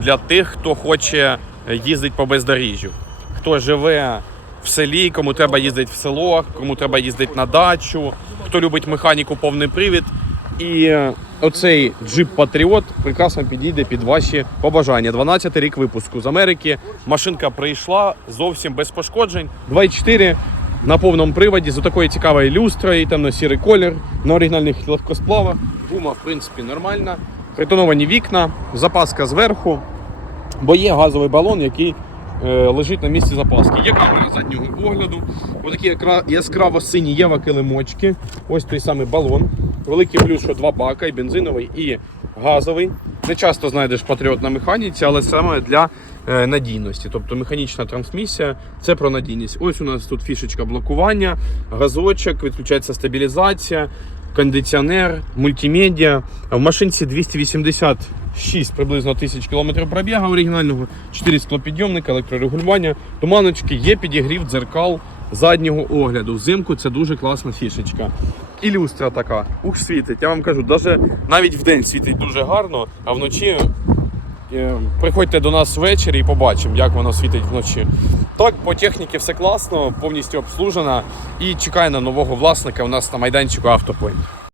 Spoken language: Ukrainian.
для тих, хто хоче їздити по бездоріжжю, хто живе в селі, кому треба їздити в село, кому треба їздити на дачу, хто любить механіку повний привід. І е, оцей джип Патріот прекрасно підійде під ваші побажання. 12 рік випуску з Америки. Машинка прийшла зовсім без пошкоджень. 2.4 на повному приводі з такою цікавою люстрою, темно-сірий колір, на оригінальних легкосплавах. Гума, в принципі, нормальна. Притоновані вікна, запаска зверху, бо є газовий балон, який е, лежить на місці запаски. Є камера заднього огляду. Отакі яскраво сині є килимочки. Ось той самий балон. Великий плюс, що два бака, і бензиновий, і газовий. Не часто знайдеш патріот на механіці, але саме для е, надійності. Тобто механічна трансмісія це про надійність. Ось у нас тут фішечка блокування, газочок, відключається стабілізація, кондиціонер, мультимедіа. В машинці 286 приблизно тисяч кілометрів пробігу оригінального, 4 склопідйомника, електрорегулювання, туманочки, є підігрів дзеркал заднього огляду. Взимку це дуже класна фішечка. І люстра така. Ух, світить. Я вам кажу, даже, навіть в день світить дуже гарно, а вночі е, приходьте до нас ввечері і побачимо, як воно світить вночі. Так, по техніці все класно, повністю обслужена і чекає на нового власника у нас на майданчику Автопоінт.